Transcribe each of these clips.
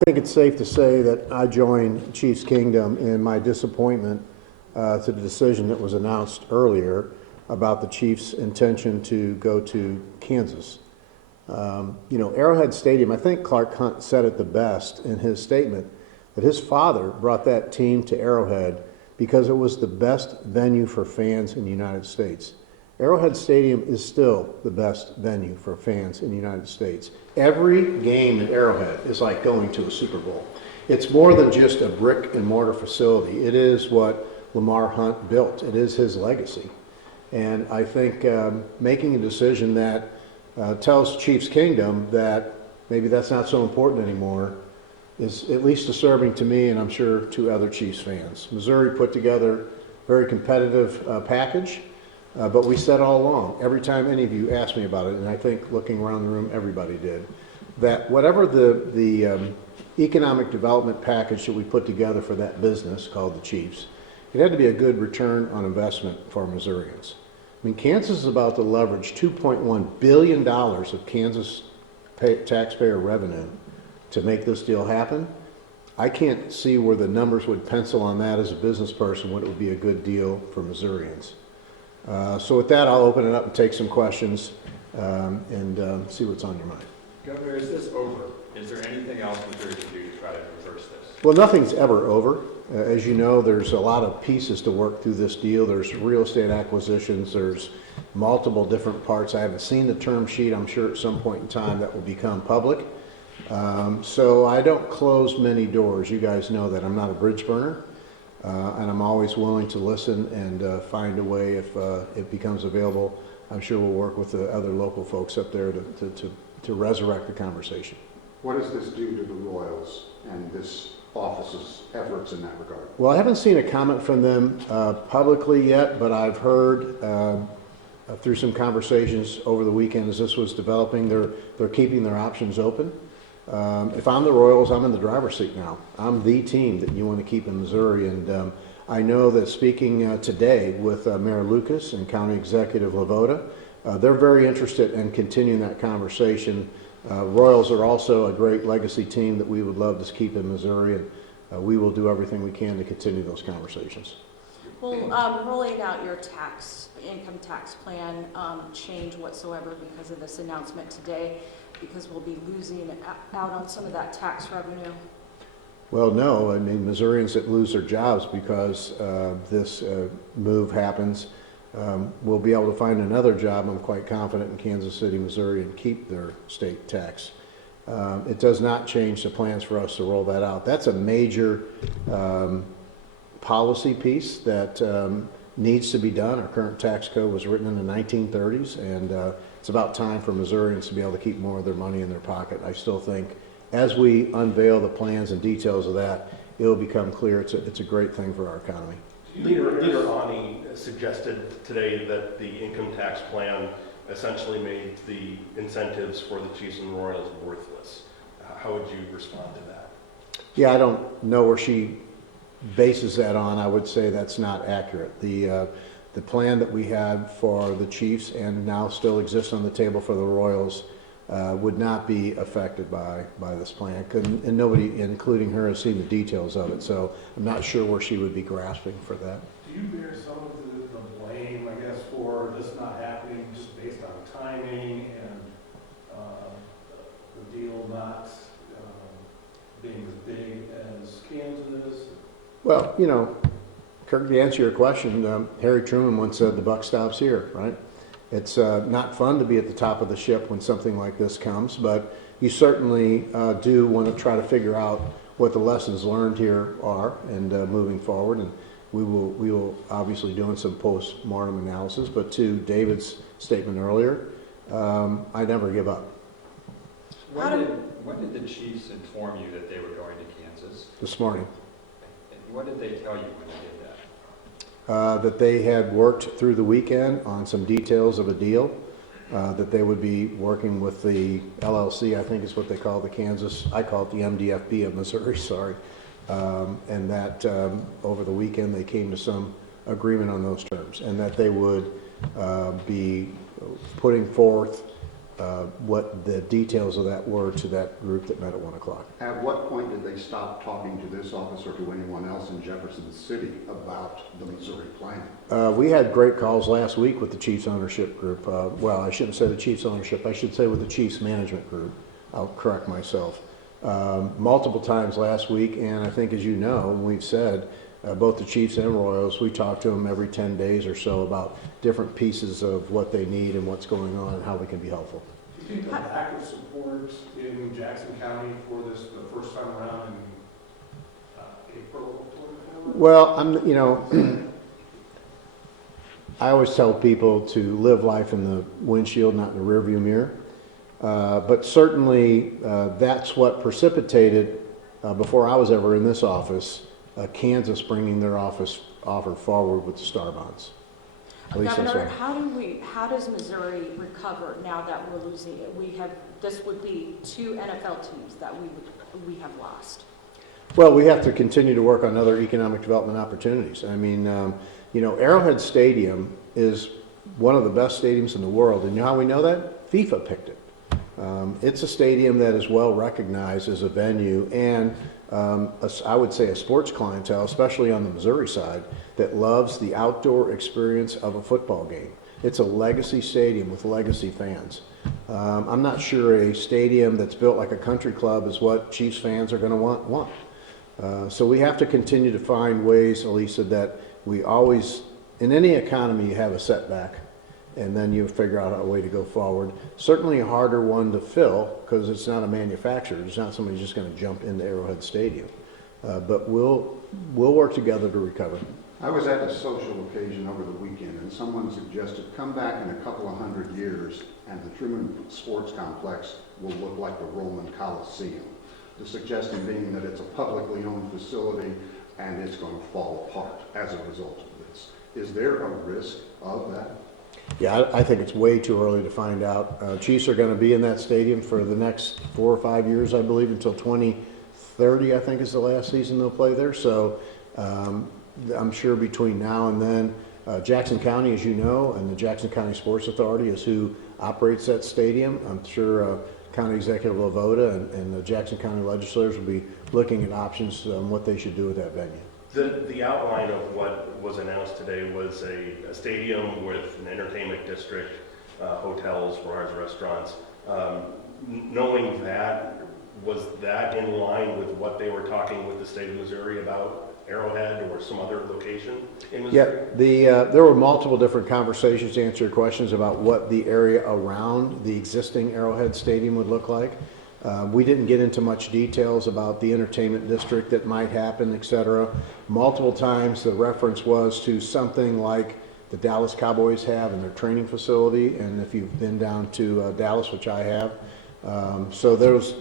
I think it's safe to say that I joined Chiefs Kingdom in my disappointment to the decision that was announced earlier about the Chiefs' intention to go to Kansas. Arrowhead Stadium, I think Clark Hunt said it the best in his statement, that his father brought that team to Arrowhead because it was the best venue for fans in the United States. Arrowhead Stadium is still the best venue for fans in the United States. Every game at Arrowhead is like going to a Super Bowl. It's more than just a brick and mortar facility. It is what Lamar Hunt built. It is his legacy. And I think making a decision that tells Chiefs Kingdom that maybe that's not so important anymore is at least disturbing to me, and I'm sure to other Chiefs fans. Missouri put together a very competitive package. But we said all along, every time any of you asked me about it, and I think looking around the room, everybody did, that whatever the economic development package that we put together for that business called the Chiefs, it had to be a good return on investment for Missourians. I mean, Kansas is about to leverage $2.1 billion of Kansas taxpayer revenue to make this deal happen. I can't see where the numbers would pencil on that as a business person, when it would be a good deal for Missourians. So with that, I'll open it up and take some questions and see what's on your mind. Governor, is this over? Is there anything else Missouri can do to try to reverse this? Well, nothing's ever over. As you know, there's a lot of pieces to work through this deal. There's real estate acquisitions. There's multiple different parts. I haven't seen the term sheet. I'm sure at some point in time that will become public. So I don't close many doors. You guys know that I'm not a bridge burner. And I'm always willing to listen and find a way if it becomes available. I'm sure we'll work with the other local folks up there to resurrect the conversation. What does this do to the Royals and this office's efforts in that regard? Well, I haven't seen a comment from them publicly yet, but I've heard through some conversations over the weekend as this was developing, they're keeping their options open. If I'm the Royals, I'm in the driver's seat now. I'm the team that you want to keep in Missouri, and I know that speaking today with Mayor Lucas and County Executive Lavoda, they're very interested in continuing that conversation. Royals are also a great legacy team that we would love to keep in Missouri, and we will do everything we can to continue those conversations. Will rolling out your income tax plan change whatsoever because of this announcement today? Because we'll be losing out on some of that tax revenue? Well, no. I mean, Missourians that lose their jobs because this move happens will be able to find another job, I'm quite confident, in Kansas City, Missouri, and keep their state tax. It does not change the plans for us to roll that out. That's a major policy piece that needs to be done. Our current tax code was written in the 1930s, and it's about time for Missourians to be able to keep more of their money in their pocket. I still think as we unveil the plans and details of that, it'll become clear it's a great thing for our economy. Leader Ani suggested today that the income tax plan essentially made the incentives for the Chiefs and Royals worthless. How would you respond to that? Yeah, I don't know where she bases that on. I would say that's not accurate. The plan that we had for the Chiefs and now still exists on the table for the Royals would not be affected by this plan. And nobody, including her, has seen the details of it. So I'm not sure where she would be grasping for that. Do you bear some of the blame, I guess, for this not happening just based on timing and the deal not being as big as Kansas? Well, Kirk, to answer your question, Harry Truman once said the buck stops here, right? It's not fun to be at the top of the ship when something like this comes, but you certainly do want to try to figure out what the lessons learned here are and moving forward. And we will obviously doing some post-mortem analysis, but to David's statement earlier, I never give up. When did the Chiefs inform you that they were going to Kansas? This morning. And what did they tell you when they did that? That they had worked through the weekend on some details of a deal, that they would be working with the LLC, I think is what they call the Kansas, I call it the MDFB of Missouri, sorry, and that over the weekend they came to some agreement on those terms, and that they would be putting forth what the details of that were to that group that met at 1 o'clock. At what point did they stop talking to this office or to anyone else in Jefferson City about the Missouri plan? We had great calls last week with the Chiefs ownership group. Well, I shouldn't say the Chiefs ownership, I should say with the Chiefs management group. I'll correct myself. Multiple times last week, and I think as you know, we've said, both the Chiefs and Royals, we talk to them every 10 days or so about different pieces of what they need and what's going on and how we can be helpful. Do you think the lack of support in Jackson County for this the first time around in April of 24? Well, I always tell people to live life in the windshield, not in the rearview mirror. But certainly that's what precipitated, before I was ever in this office, Kansas bringing their offer forward with the Star Bonds. At least that's Governor, right. how does Missouri recover now that we're losing it? This would be 2 NFL teams that we have lost. Well, we have to continue to work on other economic development opportunities. I mean, Arrowhead Stadium is one of the best stadiums in the world. And you know how we know that? FIFA picked it. It's a stadium that is well recognized as a venue and I would say a sports clientele, especially on the Missouri side, that loves the outdoor experience of a football game. It's a legacy stadium with legacy fans. I'm not sure a stadium that's built like a country club is what Chiefs fans are going to want. So we have to continue to find ways, Elisa, that we always, in any economy, you have a setback, and then you figure out a way to go forward. Certainly a harder one to fill because it's not a manufacturer. It's not somebody just going to jump into Arrowhead Stadium. But we'll work together to recover. I was at a social occasion over the weekend, and someone suggested come back in a couple of 100 years and the Truman Sports Complex will look like the Roman Coliseum. The suggestion being that it's a publicly owned facility and it's going to fall apart as a result of this. Is there a risk of that? Yeah, I think it's way too early to find out. Chiefs are going to be in that stadium for the next 4 or 5 years, I believe, until 2030, I think is the last season they'll play there. So I'm sure between now and then, Jackson County, as you know, and the Jackson County Sports Authority is who operates that stadium. I'm sure County Executive Lavoda and the Jackson County legislators will be looking at options on what they should do with that venue. The outline of what was announced today was a stadium with an entertainment district, hotels, bars, restaurants. Knowing that, was that in line with what they were talking with the state of Missouri about Arrowhead or some other location in Missouri? Yeah, there were multiple different conversations to answer your questions about what the area around the existing Arrowhead Stadium would look like. We didn't get into much details about the entertainment district that might happen, et cetera. Multiple times the reference was to something like the Dallas Cowboys have in their training facility, and if you've been down to Dallas, which I have. So there was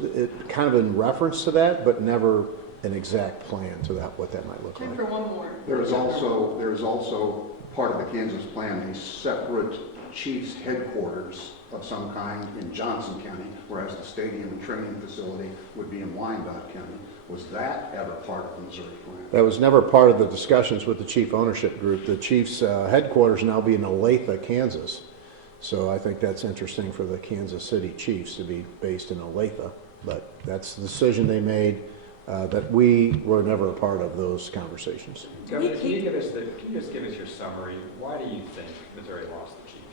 kind of in reference to that, but never an exact plan to that, what that might look Time like. for one more. There's also part of the Kansas plan, a separate Chiefs headquarters of some kind in Johnson County, whereas the stadium and training facility would be in Wyandotte County. Was that ever part of the Missouri plan? That was never part of the discussions with the Chief ownership group. The Chiefs headquarters now be in Olathe, Kansas. So I think that's interesting for the Kansas City Chiefs to be based in Olathe. But that's the decision they made, that we were never a part of those conversations. Governor, can you just give us your summary? Why do you think Missouri lost the Chiefs?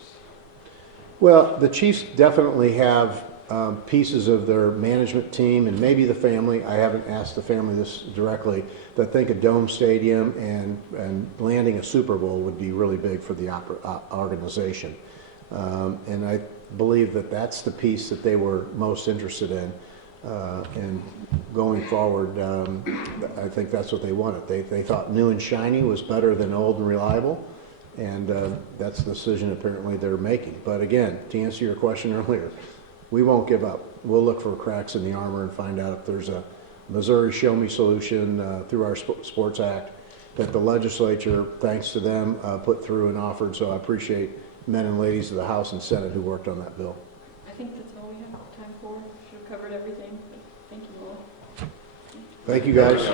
Well, the Chiefs definitely have pieces of their management team and maybe the family. I haven't asked the family this directly. That think a dome stadium and landing a Super Bowl would be really big for the organization. And I believe that that's the piece that they were most interested in. And going forward, I think that's what they wanted. They thought new and shiny was better than old and reliable. And that's the decision apparently they're making. But again, to answer your question earlier, we won't give up. We'll look for cracks in the armor and find out if there's a Missouri Show Me solution through our Sports Act that the legislature, thanks to them, put through and offered. So I appreciate men and ladies of the House and Senate who worked on that bill. I think that's all we have time for. Should have covered everything, but thank you all. Thank you, guys.